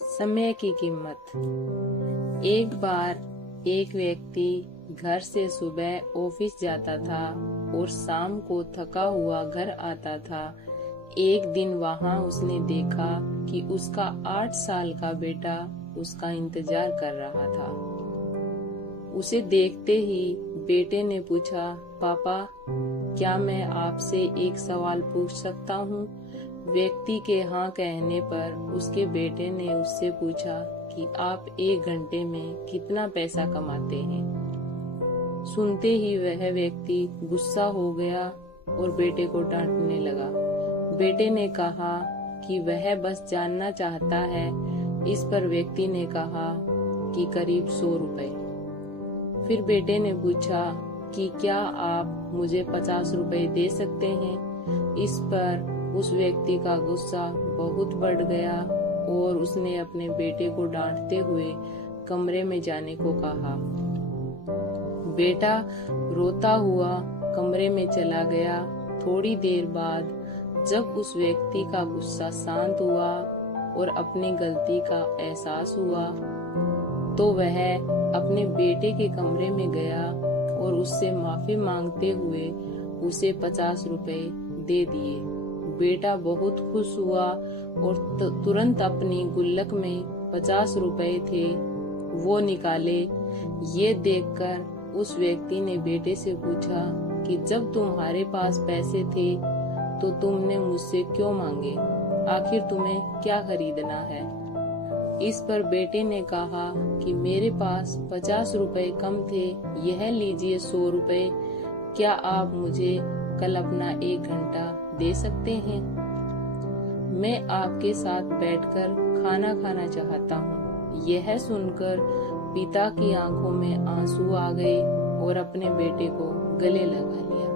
समय की कीमत। एक बार एक व्यक्ति घर से सुबह ऑफिस जाता था और शाम को थका हुआ घर आता था। एक दिन वहां उसने देखा कि उसका 8 साल का बेटा उसका इंतजार कर रहा था। उसे देखते ही बेटे ने पूछा, पापा, क्या मैं आपसे एक सवाल पूछ सकता हूँ? व्यक्ति के हाँ कहने पर उसके बेटे ने उससे पूछा कि आप 1 घंटे में कितना पैसा कमाते हैं। सुनते ही वह व्यक्ति गुस्सा हो गया और बेटे को डांटने लगा। बेटे ने कहा कि वह बस जानना चाहता है। इस पर व्यक्ति ने कहा कि करीब 100 रुपए। फिर बेटे ने पूछा कि क्या आप मुझे 50 रुपए दे सकते हैं? इस पर उस व्यक्ति का गुस्सा बहुत बढ़ गया और उसने अपने बेटे को डांटते हुए कमरे में जाने को कहा। बेटा रोता हुआ कमरे में चला गया। थोड़ी देर बाद जब उस व्यक्ति का गुस्सा शांत हुआ और अपनी गलती का एहसास हुआ तो वह अपने बेटे के कमरे में गया और उससे माफी मांगते हुए उसे 50 रुपए दे दिए। बेटा बहुत खुश हुआ और तुरंत अपनी गुल्लक में 50 रुपए थे वो निकाले। ये देखकर उस व्यक्ति ने बेटे से पूछा कि जब तुम्हारे पास पैसे थे तो तुमने मुझसे क्यों मांगे? आखिर तुम्हें क्या खरीदना है? इस पर बेटे ने कहा कि मेरे पास 50 रुपए कम थे, यह लीजिए 100 रुपए। क्या आप मुझे कल अपना 1 घंटा दे सकते हैं? मैं आपके साथ बैठकर खाना खाना चाहता हूँ। यह सुनकर पिता की आंखों में आंसू आ गए और अपने बेटे को गले लगा लिया।